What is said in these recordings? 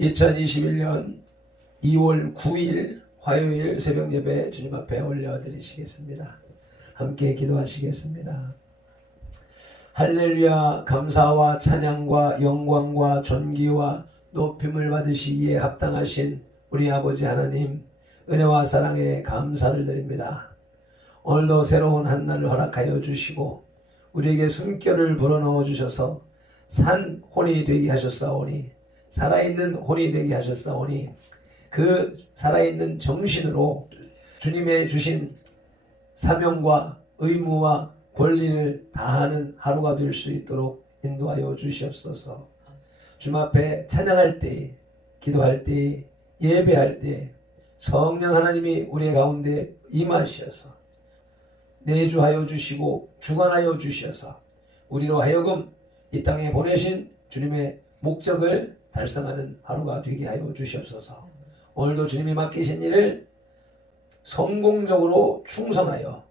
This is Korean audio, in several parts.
2021년 2월 9일 화요일 새벽 예배 주님 앞에 올려드리시겠습니다. 함께 기도하시겠습니다. 할렐루야. 감사와 찬양과 영광과 존귀와 높임을 받으시기에 합당하신 우리 아버지 하나님, 은혜와 사랑에 감사를 드립니다. 오늘도 새로운 한 날을 허락하여 주시고 우리에게 숨결을 불어넣어 주셔서 산 혼이 되게 하셨사오니, 살아있는 혼이 되게 하셨사오니, 그 살아있는 정신으로 주님의 주신 사명과 의무와 권리를 다하는 하루가 될 수 있도록 인도하여 주시옵소서. 주님 앞에 찬양할 때, 기도할 때, 예배할 때 성령 하나님이 우리 가운데 임하셔서 내주하여 주시고 주관하여 주셔서 우리로 하여금 이 땅에 보내신 주님의 목적을 달성하는 하루가 되게 하여 주시옵소서. 오늘도 주님이 맡기신 일을 성공적으로 충성하여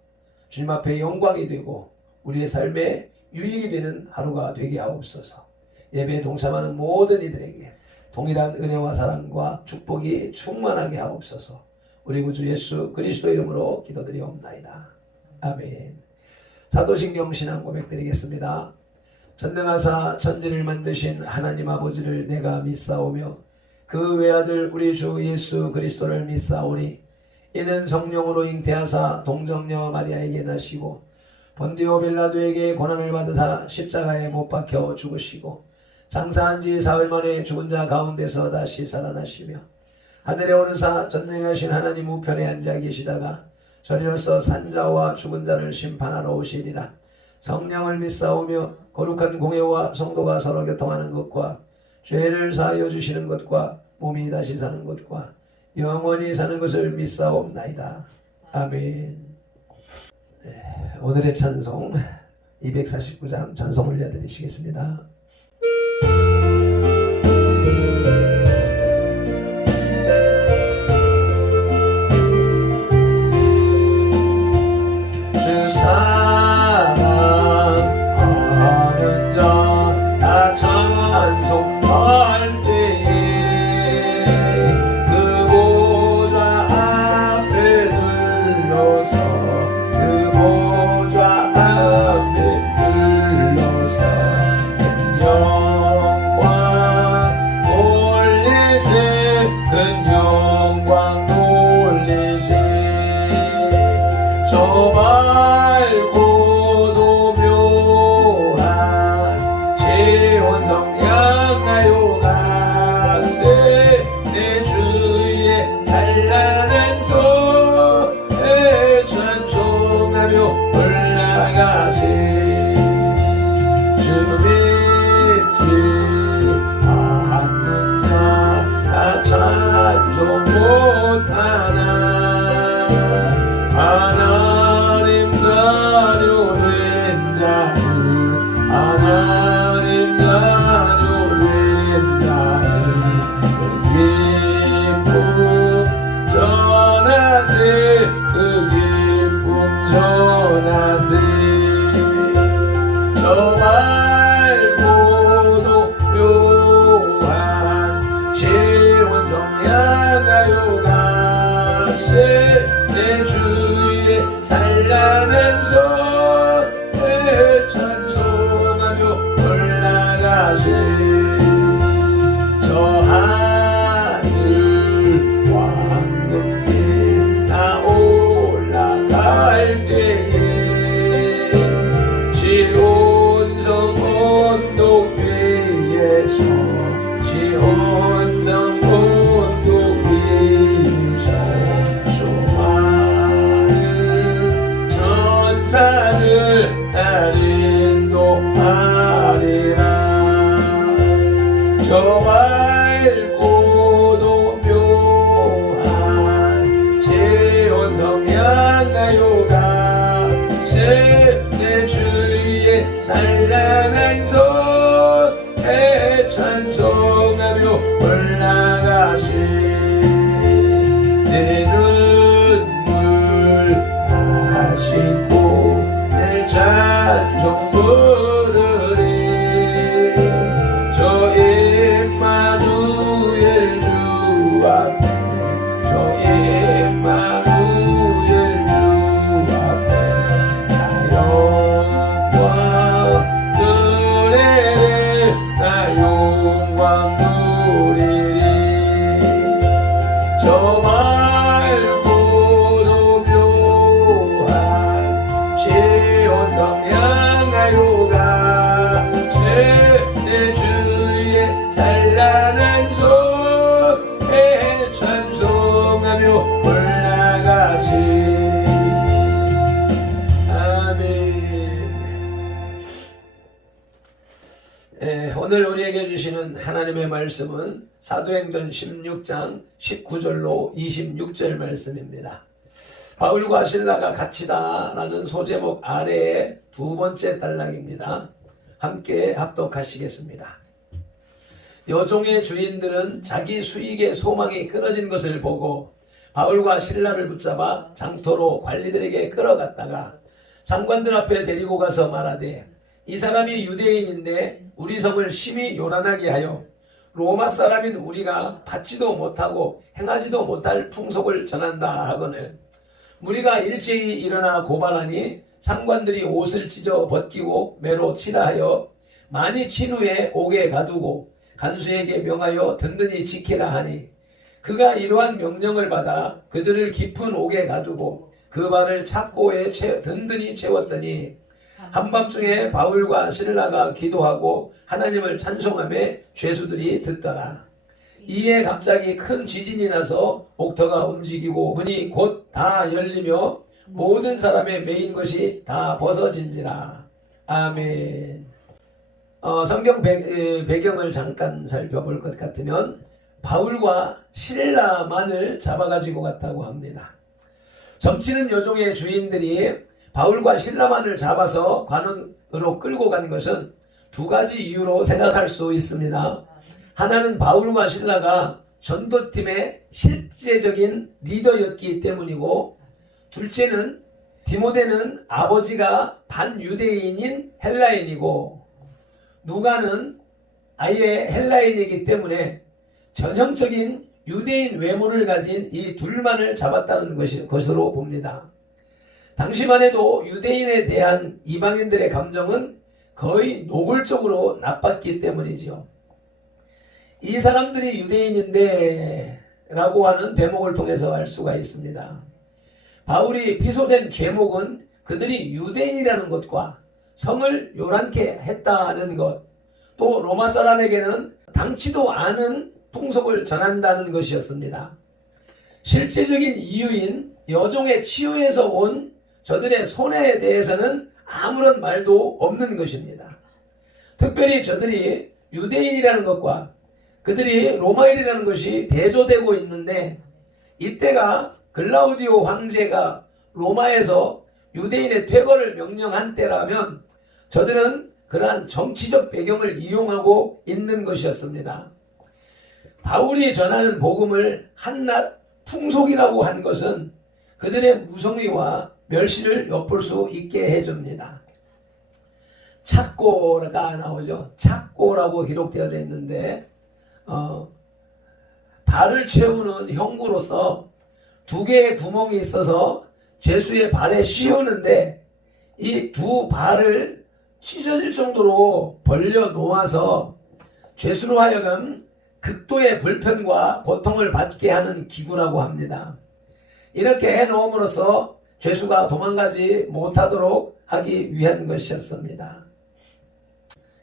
주님 앞에 영광이 되고 우리의 삶에 유익이 되는 하루가 되게 하옵소서. 예배에 동참하는 모든 이들에게 동일한 은혜와 사랑과 축복이 충만하게 하옵소서. 우리 구주 예수 그리스도 이름으로 기도드리옵나이다. 아멘. 사도신경 신앙 고백드리겠습니다. 전능하사 천지를 만드신 하나님 아버지를 내가 믿사오며 그 외아들 우리 주 예수 그리스도를 믿사오니, 이는 성령으로 잉태하사 동정녀 마리아에게 나시고 본디오 빌라도에게 고난을 받으사 십자가에 못 박혀 죽으시고 장사한 지 사흘 만에 죽은 자 가운데서 다시 살아나시며 하늘에 오르사 전능하신 하나님 우편에 앉아 계시다가 저리로서 산자와 죽은 자를 심판하러 오시리라. 성령을 믿사오며 거룩한 공회와 성도가 서로 교통하는 것과 죄를 사하여 주시는 것과 몸이 다시 사는 것과 영원히 사는 것을 믿사옵나이다. 아멘. 네, 오늘의 찬송 249장 찬송 올려드리시겠습니다. 주 사랑하는 자 다 찬송할 때에 그 보좌 앞에 들러서 그 보좌 앞에 들러서 영광 돌리세 큰 영광 돌리세 저 밝고도 묘한 시온 성향 나요 가세 내 주의 찬란한 손에 찬송하며 올라가세 주 믿지 않는 자 다 찬송 못하나 하나님 자녀된 자를 하나님 자녀된 자를 그 기쁨 전하세 그 기쁨 전하세 저 말고도 묘한 시온 성향 가요 가세 내 주의 찬란한 손에 찬송하며 올라가세 저 하늘 왕궁에 나 올라갈 때에 시온성 언덕 위에서 시온성 언덕 위에서 수많은 천사들 나를 인도하리라. 저 밝고도 묘한 시온 성향 나요 가세 내 주의 찬란한 손에 찬송하며 올라가시 내 눈물 다 씻고 늘 찬송 부르리 저 임마누엘 오늘 우리에게 주시는 하나님의 말씀은 사도행전 16장 19절로 26절 말씀입니다. 바울과 신라가 갇히다라는 소제목 아래의 두 번째 단락입니다. 함께 합독하시겠습니다. 여종의 주인들은 자기 수익의 소망이 끊어진 것을 보고 바울과 신라를 붙잡아 장터로 관리들에게 끌어갔다가 상관들 앞에 데리고 가서 말하되 이 사람이 유대인인데 우리 성을 심히 요란하게 하여 로마 사람인 우리가 받지도 못하고 행하지도 못할 풍속을 전한다 하거늘 무리가 일제히 일어나 고발하니 상관들이 옷을 찢어 벗기고 매로 치라 하여 많이 친 후에 옥에 가두고 간수에게 명하여 든든히 지키라 하니 그가 이러한 명령을 받아 그들을 깊은 옥에 가두고 그 발을 착고에 든든히 채웠더니 한밤중에 바울과 신라가 기도하고 하나님을 찬송하며 죄수들이 듣더라. 이에 갑자기 큰 지진이 나서 옥터가 움직이고 문이 곧 다 열리며 모든 사람의 매인 것이 다 벗어진지라. 아멘. 성경 배경을 잠깐 살펴볼 것 같으면 바울과 신라만을 잡아가지고 갔다고 합니다. 점치는 여종의 주인들이 바울과 신라만을 잡아서 관원으로 끌고 간 것은 두 가지 이유로 생각할 수 있습니다. 하나는 바울과 신라가 전도팀의 실제적인 리더였기 때문이고, 둘째는 디모데는 아버지가 반유대인인 헬라인이고 누가는 아예 헬라인이기 때문에 전형적인 유대인 외모를 가진 이 둘만을 잡았다는 것으로 봅니다. 당시만 해도 유대인에 대한 이방인들의 감정은 거의 노골적으로 나빴기 때문이죠. 이 사람들이 유대인인데 라고 하는 대목을 통해서 알 수가 있습니다. 바울이 피소된 죄목은 그들이 유대인이라는 것과 성을 요란케 했다는 것, 또 로마 사람에게는 당치도 않은 풍속을 전한다는 것이었습니다. 실제적인 이유인 여종의 치유에서 온 저들의 손해에 대해서는 아무런 말도 없는 것입니다. 특별히 저들이 유대인이라는 것과 그들이 로마인이라는 것이 대조되고 있는데, 이때가 글라우디오 황제가 로마에서 유대인의 퇴거를 명령한 때라면 저들은 그러한 정치적 배경을 이용하고 있는 것이었습니다. 바울이 전하는 복음을 한낱 풍속이라고 한 것은 그들의 무성의와 멸시를 엿볼 수 있게 해줍니다. 착고가 나오죠. 착고라고 기록되어져 있는데 발을 채우는 형구로서 두 개의 구멍이 있어서 죄수의 발에 씌우는데 이 두 발을 찢어질 정도로 벌려 놓아서 죄수로 하여금 극도의 불편과 고통을 받게 하는 기구라고 합니다. 이렇게 해놓음으로써 죄수가 도망가지 못하도록 하기 위한 것이었습니다.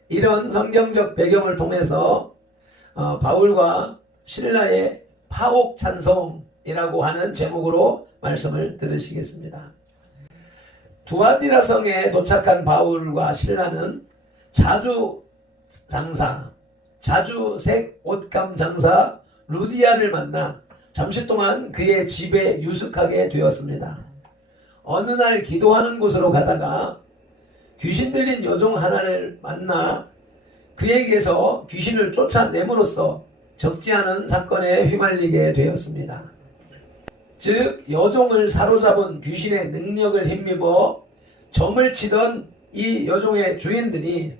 이런 성경적 배경을 통해서 바울과 신라의 파옥 찬송이라고 하는 제목으로 말씀을 들으시겠습니다. 두아디라 성에 도착한 바울과 신라는 자주색 옷감 장사 루디아를 만나 잠시 동안 그의 집에 유숙하게 되었습니다. 어느 날 기도하는 곳으로 가다가 귀신 들린 여종 하나를 만나 그에게서 귀신을 쫓아내므로써 적지 않은 사건에 휘말리게 되었습니다. 즉 여종을 사로잡은 귀신의 능력을 힘입어 점을 치던 이 여종의 주인들이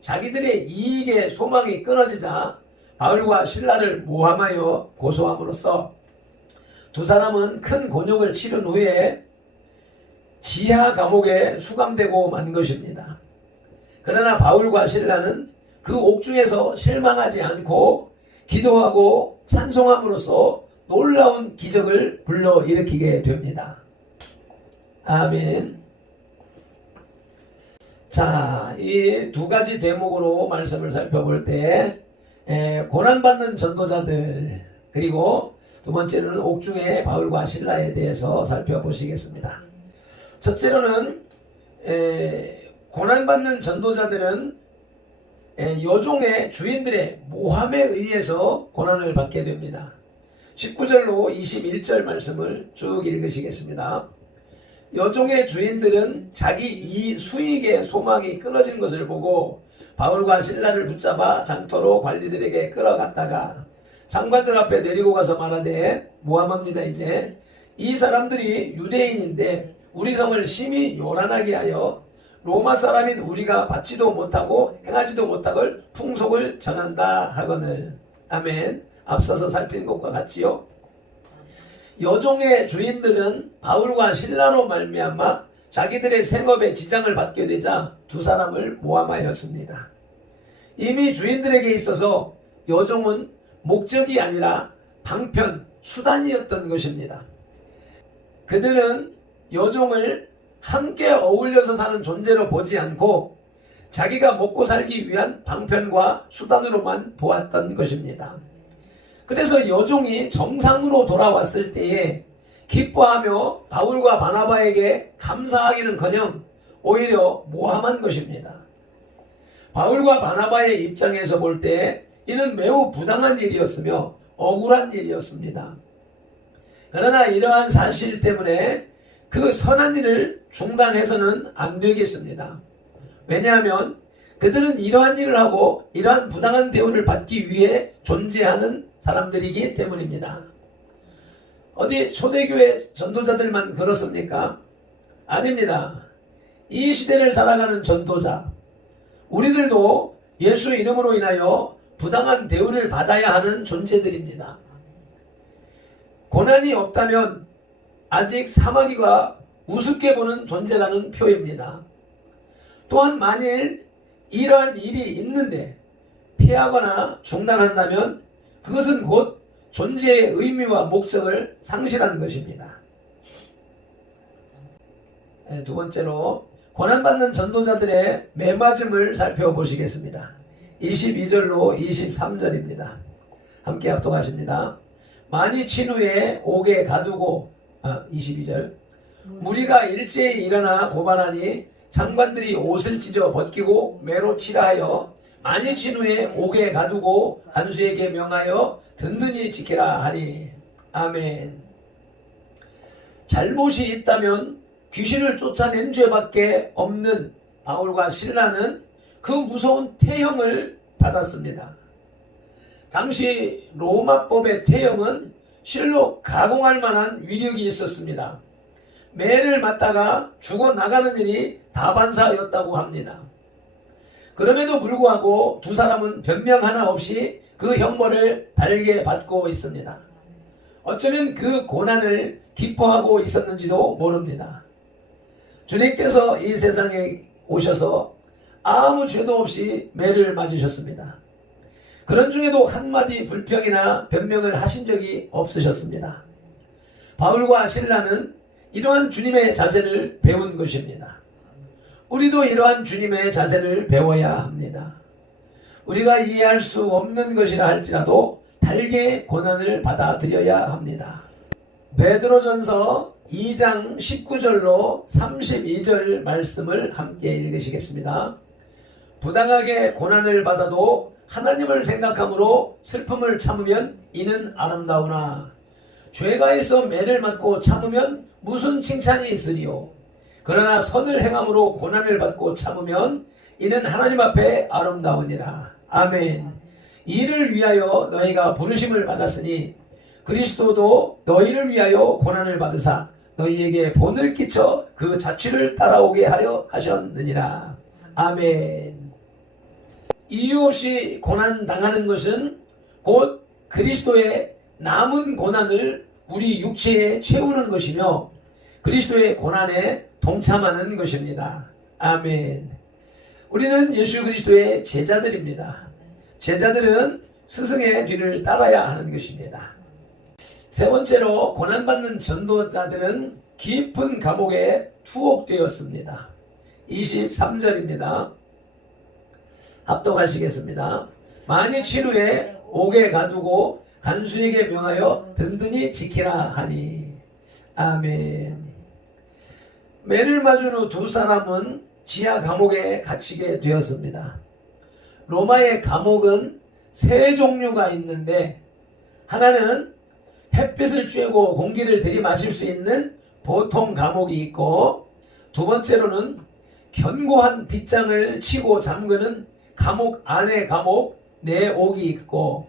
자기들의 이익의 소망이 끊어지자 바울과 신라를 모함하여 고소함으로써 두 사람은 큰 곤욕을 치른 후에 지하 감옥에 수감되고 만 것입니다. 그러나 바울과 신라는 그 옥중에서 실망하지 않고 기도하고 찬송함으로써 놀라운 기적을 불러일으키게 됩니다. 아멘. 자, 이 두 가지 대목으로 말씀을 살펴볼 때 고난받는 전도자들, 그리고 두 번째로는 옥중의 바울과 신라에 대해서 살펴보시겠습니다. 첫째로는 고난받는 전도자들은 여종의 주인들의 모함에 의해서 고난을 받게 됩니다. 19절로 21절 말씀을 쭉 읽으시겠습니다. 여종의 주인들은 자기 이 수익의 소망이 끊어진 것을 보고 바울과 실라를 붙잡아 장터로 관리들에게 끌어갔다가 장관들 앞에 데리고 가서 말하되, 모함합니다. 이제 이 사람들이 유대인인데 우리 성을 심히 요란하게 하여 로마 사람인 우리가 받지도 못하고 행하지도 못할 풍속을 전한다 하거늘. 아멘. 앞서서 살핀 것과 같지요. 여종의 주인들은 바울과 실라로 말미암아 자기들의 생업에 지장을 받게 되자 두 사람을 모함하였습니다. 이미 주인들에게 있어서 여종은 목적이 아니라 방편, 수단이었던 것입니다. 그들은 여종을 함께 어울려서 사는 존재로 보지 않고 자기가 먹고 살기 위한 방편과 수단으로만 보았던 것입니다. 그래서 여종이 정상으로 돌아왔을 때에 기뻐하며 바울과 바나바에게 감사하기는커녕 오히려 모함한 것입니다. 바울과 바나바의 입장에서 볼 때 이는 매우 부당한 일이었으며 억울한 일이었습니다. 그러나 이러한 사실 때문에 그 선한 일을 중단해서는 안 되겠습니다. 왜냐하면 그들은 이러한 일을 하고 이러한 부당한 대우를 받기 위해 존재하는 사람들이기 때문입니다. 어디 초대교회 전도자들만 그렇습니까? 아닙니다. 이 시대를 살아가는 전도자, 우리들도 예수 이름으로 인하여 부당한 대우를 받아야 하는 존재들입니다. 고난이 없다면 아직 사마귀가 우습게 보는 존재라는 표입니다. 또한 만일 이러한 일이 있는데 피하거나 중단한다면 그것은 곧 존재의 의미와 목적을 상실한 것입니다. 두 번째로 고난받는 전도자들의 매맞음을 살펴보시겠습니다. 22절로 23절입니다. 함께 합독하십니다. 많이 친 후에 옥에 가두고 22절 무리가 일제히 일어나 고발하니 장관들이 옷을 찢어 벗기고 매로 치라 하여 많이 친 후에 옥에 가두고 간수에게 명하여 든든히 지키라 하니. 아멘. 잘못이 있다면 귀신을 쫓아낸 죄밖에 없는 바울과 실라는 그 무서운 태형을 받았습니다. 당시 로마법의 태형은 실로 가공할 만한 위력이 있었습니다. 매를 맞다가 죽어나가는 일이 다반사였다고 합니다. 그럼에도 불구하고 두 사람은 변명 하나 없이 그 형벌을 달게 받고 있습니다. 어쩌면 그 고난을 기뻐하고 있었는지도 모릅니다. 주님께서 이 세상에 오셔서 아무 죄도 없이 매를 맞으셨습니다. 그런 중에도 한마디 불평이나 변명을 하신 적이 없으셨습니다. 바울과 실라는 이러한 주님의 자세를 배운 것입니다. 우리도 이러한 주님의 자세를 배워야 합니다. 우리가 이해할 수 없는 것이라 할지라도 달게 고난을 받아들여야 합니다. 베드로전서 2장 19절로 32절 말씀을 함께 읽으시겠습니다. 부당하게 고난을 받아도 하나님을 생각함으로 슬픔을 참으면 이는 아름다우나 죄가 있어 매를 맞고 참으면 무슨 칭찬이 있으리요. 그러나 선을 행함으로 고난을 받고 참으면 이는 하나님 앞에 아름다우니라. 아멘. 이를 위하여 너희가 부르심을 받았으니 그리스도도 너희를 위하여 고난을 받으사 너희에게 본을 끼쳐 그 자취를 따라오게 하려 하셨느니라. 아멘. 이유 없이 고난 당하는 것은 곧 그리스도의 남은 고난을 우리 육체에 채우는 것이며 그리스도의 고난에 동참하는 것입니다. 아멘. 우리는 예수 그리스도의 제자들입니다. 제자들은 스승의 뒤를 따라야 하는 것입니다. 세 번째로 고난받는 전도자들은 깊은 감옥에 투옥되었습니다. 23절입니다. 합독하시겠습니다. 만일 치루에 옥에 가두고 간수에게 명하여 든든히 지키라 하니. 아멘. 매를 맞은 후 두 사람은 지하 감옥에 갇히게 되었습니다. 로마의 감옥은 세 종류가 있는데, 하나는 햇빛을 쬐고 공기를 들이마실 수 있는 보통 감옥이 있고, 두 번째로는 견고한 빗장을 치고 잠그는 감옥 안의 감옥 내옥이 있고,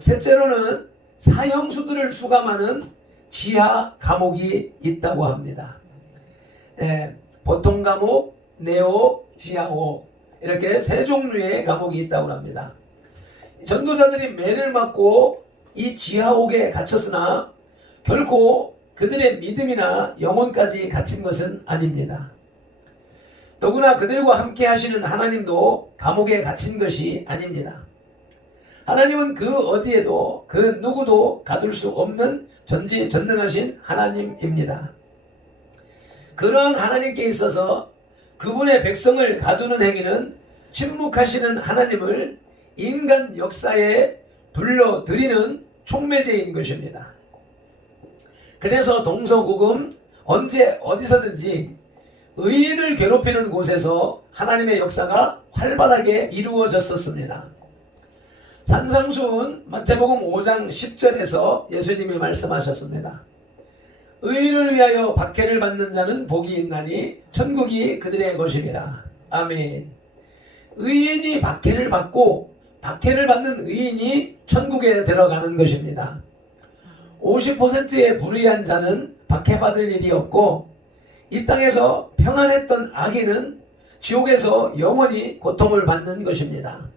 셋째로는 사형수들을 수감하는 지하 감옥이 있다고 합니다. 보통 감옥, 내옥, 지하옥, 이렇게 세 종류의 감옥이 있다고 합니다. 전도자들이 매를 맞고 이 지하옥에 갇혔으나 결코 그들의 믿음이나 영혼까지 갇힌 것은 아닙니다. 더구나 그들과 함께 하시는 하나님도 감옥에 갇힌 것이 아닙니다. 하나님은 그 어디에도 그 누구도 가둘 수 없는 전지전능하신 하나님입니다. 그러한 하나님께 있어서 그분의 백성을 가두는 행위는 침묵하시는 하나님을 인간 역사에 불러들이는 촉매제인 것입니다. 그래서 동서고금 언제 어디서든지 의인을 괴롭히는 곳에서 하나님의 역사가 활발하게 이루어졌었습니다. 산상수훈 마태복음 5장 10절에서 예수님이 말씀하셨습니다. 의인을 위하여 박해를 받는 자는 복이 있나니 천국이 그들의 것임이라. 아멘. 의인이 박해를 받고 박해를 받는 의인이 천국에 들어가는 것입니다. 50%의 불의한 자는 박해받을 일이 없고, 이 땅에서 평안했던 악인은 지옥에서 영원히 고통을 받는 것입니다.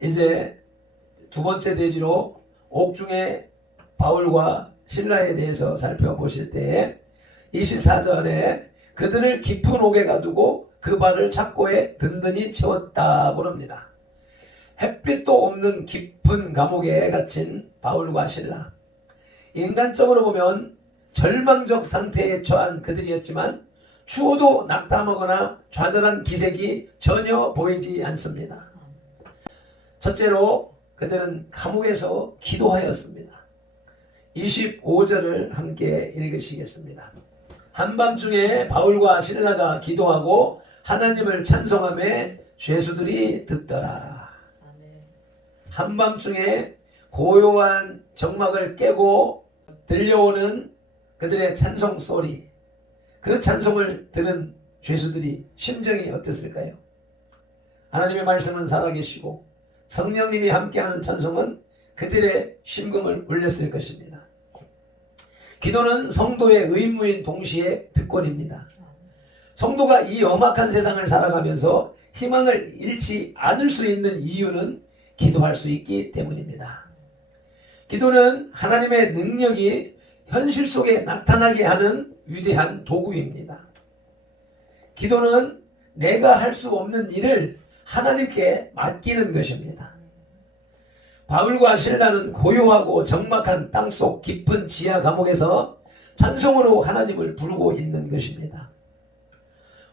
이제 두 번째 대지로 옥중에 바울과 신라에 대해서 살펴보실 때 24절에 그들을 깊은 옥에 가두고 그 발을 착고에 든든히 채웠다고 합니다. 햇빛도 없는 깊은 감옥에 갇힌 바울과 신라. 인간적으로 보면 절망적 상태에 처한 그들이었지만 추워도 낙담하거나 좌절한 기색이 전혀 보이지 않습니다. 첫째로 그들은 감옥에서 기도하였습니다. 25절을 함께 읽으시겠습니다. 한밤중에 바울과 신라가 기도하고 하나님을 찬송하며 죄수들이 듣더라. 한밤중에 고요한 정막을 깨고 들려오는 그들의 찬송 소리, 그 찬송을 들은 죄수들이 심정이 어땠을까요? 하나님의 말씀은 살아계시고 성령님이 함께하는 찬송은 그들의 심금을 울렸을 것입니다. 기도는 성도의 의무인 동시에 특권입니다. 성도가 이 엄악한 세상을 살아가면서 희망을 잃지 않을 수 있는 이유는 기도할 수 있기 때문입니다. 기도는 하나님의 능력이 현실 속에 나타나게 하는 위대한 도구입니다. 기도는 내가 할 수 없는 일을 하나님께 맡기는 것입니다. 바울과 신라는 고요하고 적막한 땅속 깊은 지하 감옥에서 찬송으로 하나님을 부르고 있는 것입니다.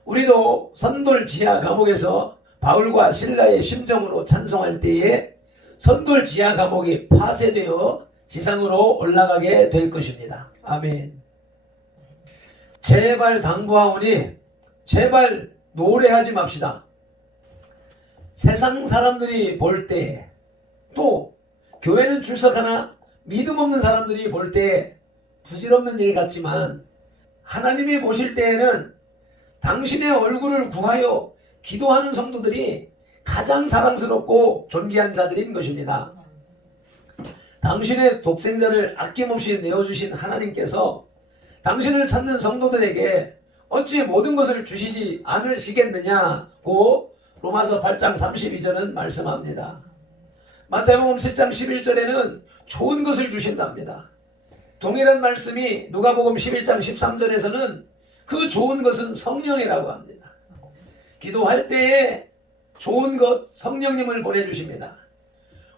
우리도 선돌 지하 감옥에서 바울과 신라의 심정으로 찬송할 때에 선돌 지하 감옥이 파쇄되어 지상으로 올라가게 될 것입니다. 아멘. 제발 당부하오니 제발 노래하지 맙시다. 세상 사람들이 볼 때, 또 교회는 출석하나 믿음 없는 사람들이 볼 때 부질없는 일 같지만 하나님이 보실 때에는 당신의 얼굴을 구하여 기도하는 성도들이 가장 사랑스럽고 존귀한 자들인 것입니다. 당신의 독생자를 아낌없이 내어주신 하나님께서 당신을 찾는 성도들에게 어찌 모든 것을 주시지 않으시겠느냐고 로마서 8장 32절은 말씀합니다. 마태복음 7장 11절에는 좋은 것을 주신답니다. 동일한 말씀이 누가복음 11장 13절에서는 그 좋은 것은 성령이라고 합니다. 기도할 때에 좋은 것 성령님을 보내주십니다.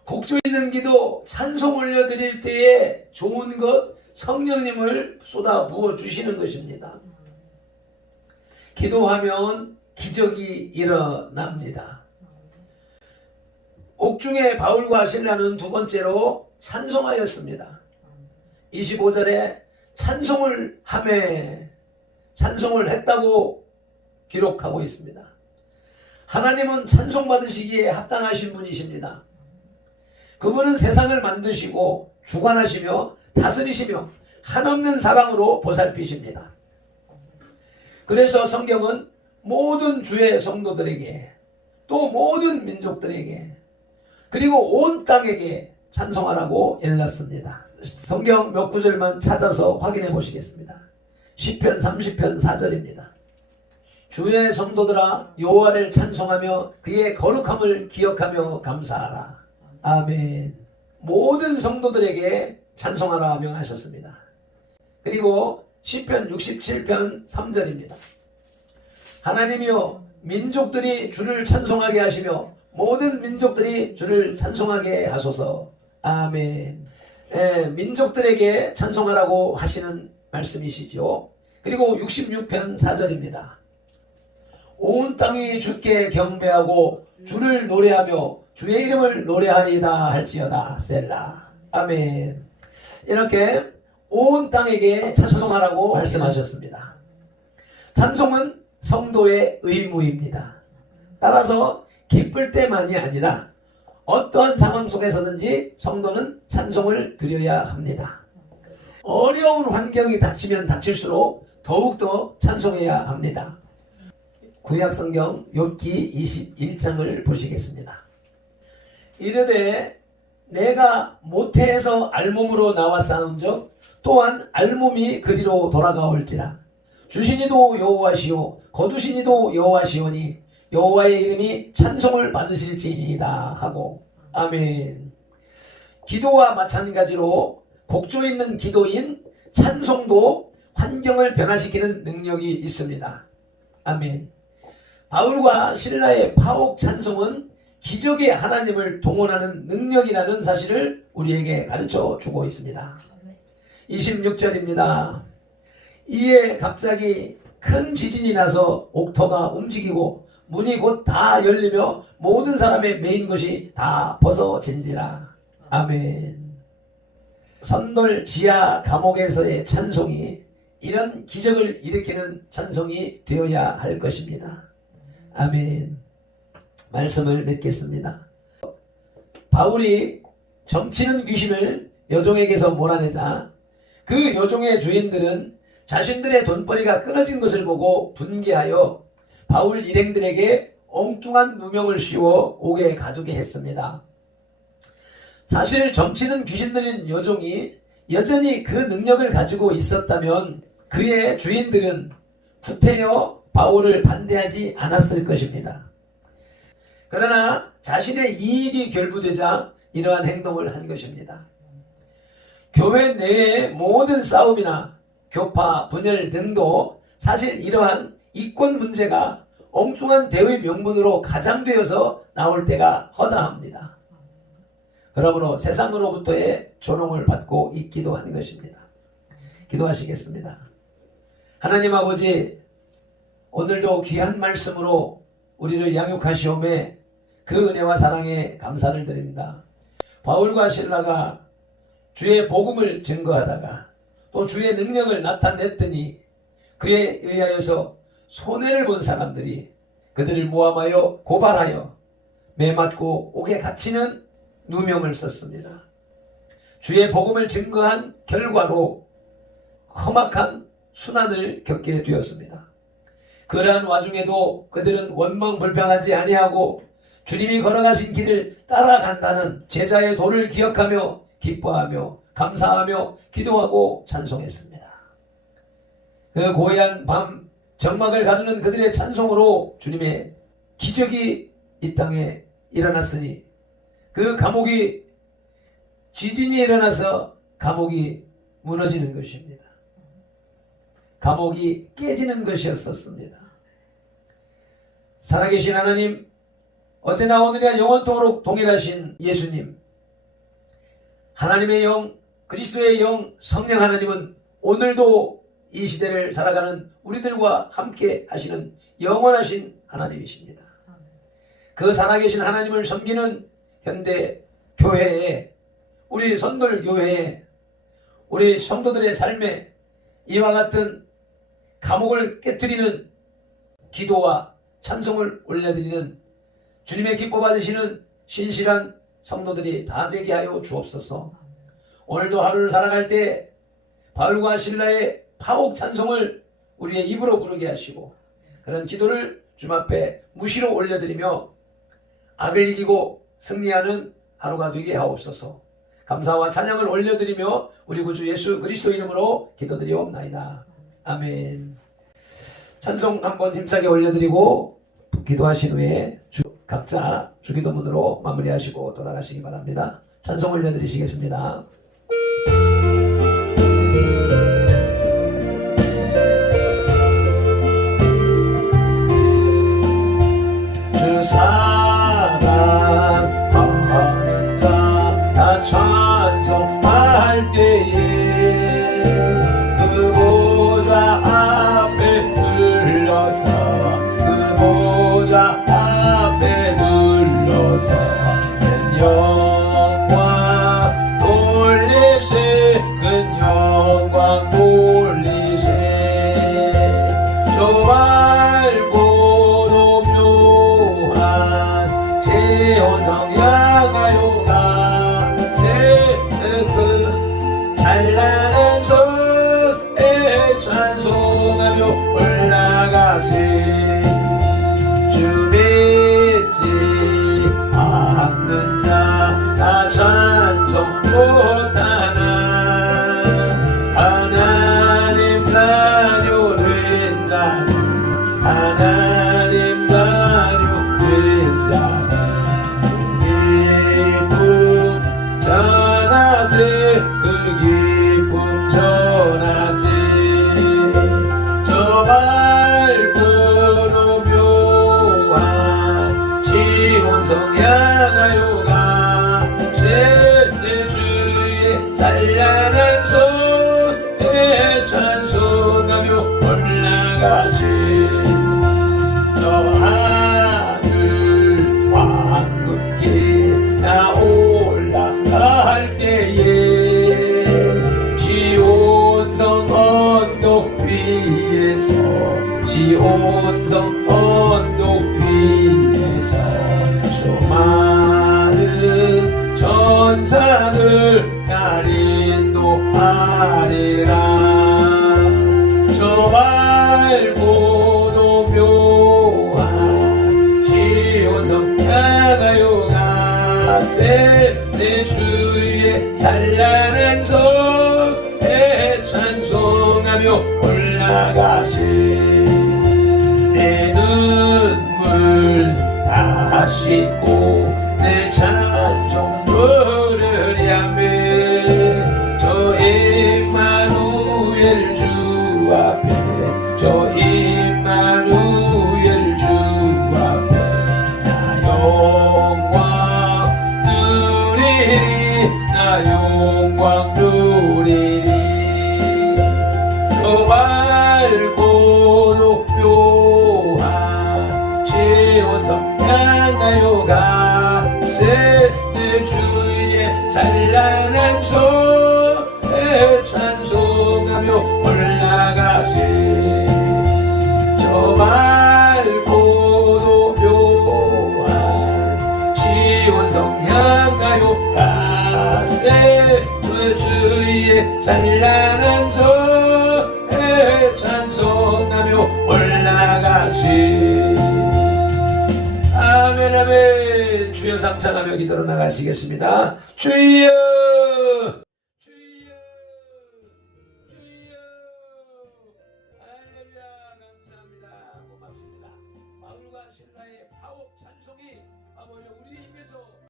곡조 있는 기도 찬송 올려드릴 때에 좋은 것 성령님을 쏟아 부어 주시는 것입니다. 기도하면 기적이 일어납니다. 옥중에 바울과 신라는 두 번째로 찬송하였습니다. 25절에 찬송을 하매 찬송을 했다고 기록하고 있습니다. 하나님은 찬송받으시기에 합당하신 분이십니다. 그분은 세상을 만드시고 주관하시며 다스리시며 한없는 사랑으로 보살피십니다. 그래서 성경은 모든 주의 성도들에게 또 모든 민족들에게 그리고 온 땅에게 찬송하라고 일렀습니다. 성경 몇 구절만 찾아서 확인해 보시겠습니다. 시편 30편 4절입니다. 주의 성도들아 여호와를 찬송하며 그의 거룩함을 기억하며 감사하라. 아멘. 모든 성도들에게 찬송하라 명하셨습니다. 그리고 시편 67편 3절입니다. 하나님이여 민족들이 주를 찬송하게 하시며 모든 민족들이 주를 찬송하게 하소서. 아멘. 민족들에게 찬송하라고 하시는 말씀이시죠. 그리고 66편 4절입니다. 온 땅이 주께 경배하고 주를 노래하며 주의 이름을 노래하리이다 할지어다. 셀라. 아멘. 이렇게 온 땅에게 찬송하라고 말씀하셨습니다. 찬송은 성도의 의무입니다. 따라서 기쁠 때만이 아니라 어떠한 상황 속에서든지 성도는 찬송을 드려야 합니다. 어려운 환경이 닥치면 닥칠수록 더욱더 찬송해야 합니다. 구약성경 욥기 21장을 보시겠습니다. 이르되 내가 모태에서 알몸으로 나왔사온즉 또한 알몸이 그리로 돌아가올지라. 주시니도 여호와시오 거두시니도 여호와시오니 여호와의 이름이 찬송을 받으실지니이다 하고. 아멘. 기도와 마찬가지로 곡조 있는 기도인 찬송도 환경을 변화시키는 능력이 있습니다. 아멘. 바울과 실라의 파옥 찬송은 기적의 하나님을 동원하는 능력이라는 사실을 우리에게 가르쳐 주고 있습니다. 26절입니다. 이에 갑자기 큰 지진이 나서 옥토가 움직이고 문이 곧 다 열리며 모든 사람의 메인 것이 다 벗어진지라. 아멘. 선돌 지하 감옥에서의 찬송이 이런 기적을 일으키는 찬송이 되어야 할 것입니다. 아멘. 말씀을 맺겠습니다. 바울이 점치는 귀신을 여종에게서 몰아내자 그 여종의 주인들은 자신들의 돈벌이가 끊어진 것을 보고 분개하여 바울 일행들에게 엉뚱한 누명을 씌워 옥에 가두게 했습니다. 사실 점치는 귀신들인 여종이 여전히 그 능력을 가지고 있었다면 그의 주인들은 구태여 바울을 반대하지 않았을 것입니다. 그러나 자신의 이익이 결부되자 이러한 행동을 한 것입니다. 교회 내의 모든 싸움이나 교파, 분열 등도 사실 이러한 이권 문제가 엉뚱한 대의 명분으로 가장되어서 나올 때가 허다합니다. 그러므로 세상으로부터의 조롱을 받고 있기도 한 것입니다. 기도하시겠습니다. 하나님 아버지, 오늘도 귀한 말씀으로 우리를 양육하시오매 그 은혜와 사랑에 감사를 드립니다. 바울과 실라가 주의 복음을 증거하다가 또 주의 능력을 나타냈더니 그에 의하여서 손해를 본 사람들이 그들을 모함하여 고발하여 매맞고 옥에 갇히는 누명을 썼습니다. 주의 복음을 증거한 결과로 험악한 순환을 겪게 되었습니다. 그러한 와중에도 그들은 원망불평하지 아니하고 주님이 걸어가신 길을 따라간다는 제자의 도를 기억하며 기뻐하며 감사하며 기도하고 찬송했습니다. 그 고요한 밤 정막을 가두는 그들의 찬송으로 주님의 기적이 이 땅에 일어났으니 그 감옥이 지진이 일어나서 감옥이 무너지는 것입니다. 감옥이 깨지는 것이었었습니다. 살아계신 하나님, 어제나 오늘이나 영원토록 동일하신 예수님, 하나님의 영, 그리스도의 영, 성령 하나님은 오늘도 이 시대를 살아가는 우리들과 함께 하시는 영원하신 하나님이십니다. 그 살아계신 하나님을 섬기는 현대 교회에, 우리 선돌교회에, 우리 성도들의 삶에 이와 같은 감옥을 깨뜨리는 기도와 찬송을 올려드리는 주님의 기뻐 받으시는 신실한 성도들이 다 되게 하여 주옵소서. 오늘도 하루를 살아갈 때 바울과 신라의 파옥 찬송을 우리의 입으로 부르게 하시고 그런 기도를 주님 앞에 무시로 올려드리며 악을 이기고 승리하는 하루가 되게 하옵소서. 감사와 찬양을 올려드리며 우리 구주 예수 그리스도 이름으로 기도드리옵나이다. 아멘. 찬송 한번 힘차게 올려드리고 기도하신 후에 각자 주기도문으로 마무리하시고 돌아가시기 바랍니다. 찬송 올려드리시겠습니다. 주 사랑하는 자 다 찬송할 때에 그 보좌 앞에 들러서 그 보좌 앞에 들러서 큰 영광 돌리세 큰 영광 돌리세 저 밝고도 묘한 시온성 향하여가 그 찬란한 손에 찬송하며 올라가시 주 믿지 않는 자 다 찬송 못하나 하나님 자녀 된 자는 하나님 자녀 된 자는 기쁨 전하세 그 기쁨 전하세 저 밝고도 묘한 시온성 향하여가 세대주의 찬란한 손에 찬송하며 올라가시 저 하늘 왕국에 나 올라갈 때에 시온성 언덕 위에서 시온성 언덕 위에서 수많은 천사들 날 인도하리라 저 밝고도 묘한 시온성 향하여가 내 주의 찬란한 손에 찬송하며 올라가시 내 눈물 다 씻고 내 찬송 부르랴매 저 임마누엘 주 앞에 저 임마누엘 주 앞에 나 영광 누리리 나 영광 누리리 저 밝고도 묘한 시온성 향하여가 내 주의 찬란한 손에 찬송하며 올라가시 저 밝고도 묘한 시온성 향하여 가세 내 주의 찬란한 손에 찬송하며 올라가시 아멘 아멘 주여 삼창하며 기도로 나가시겠습니다. 주여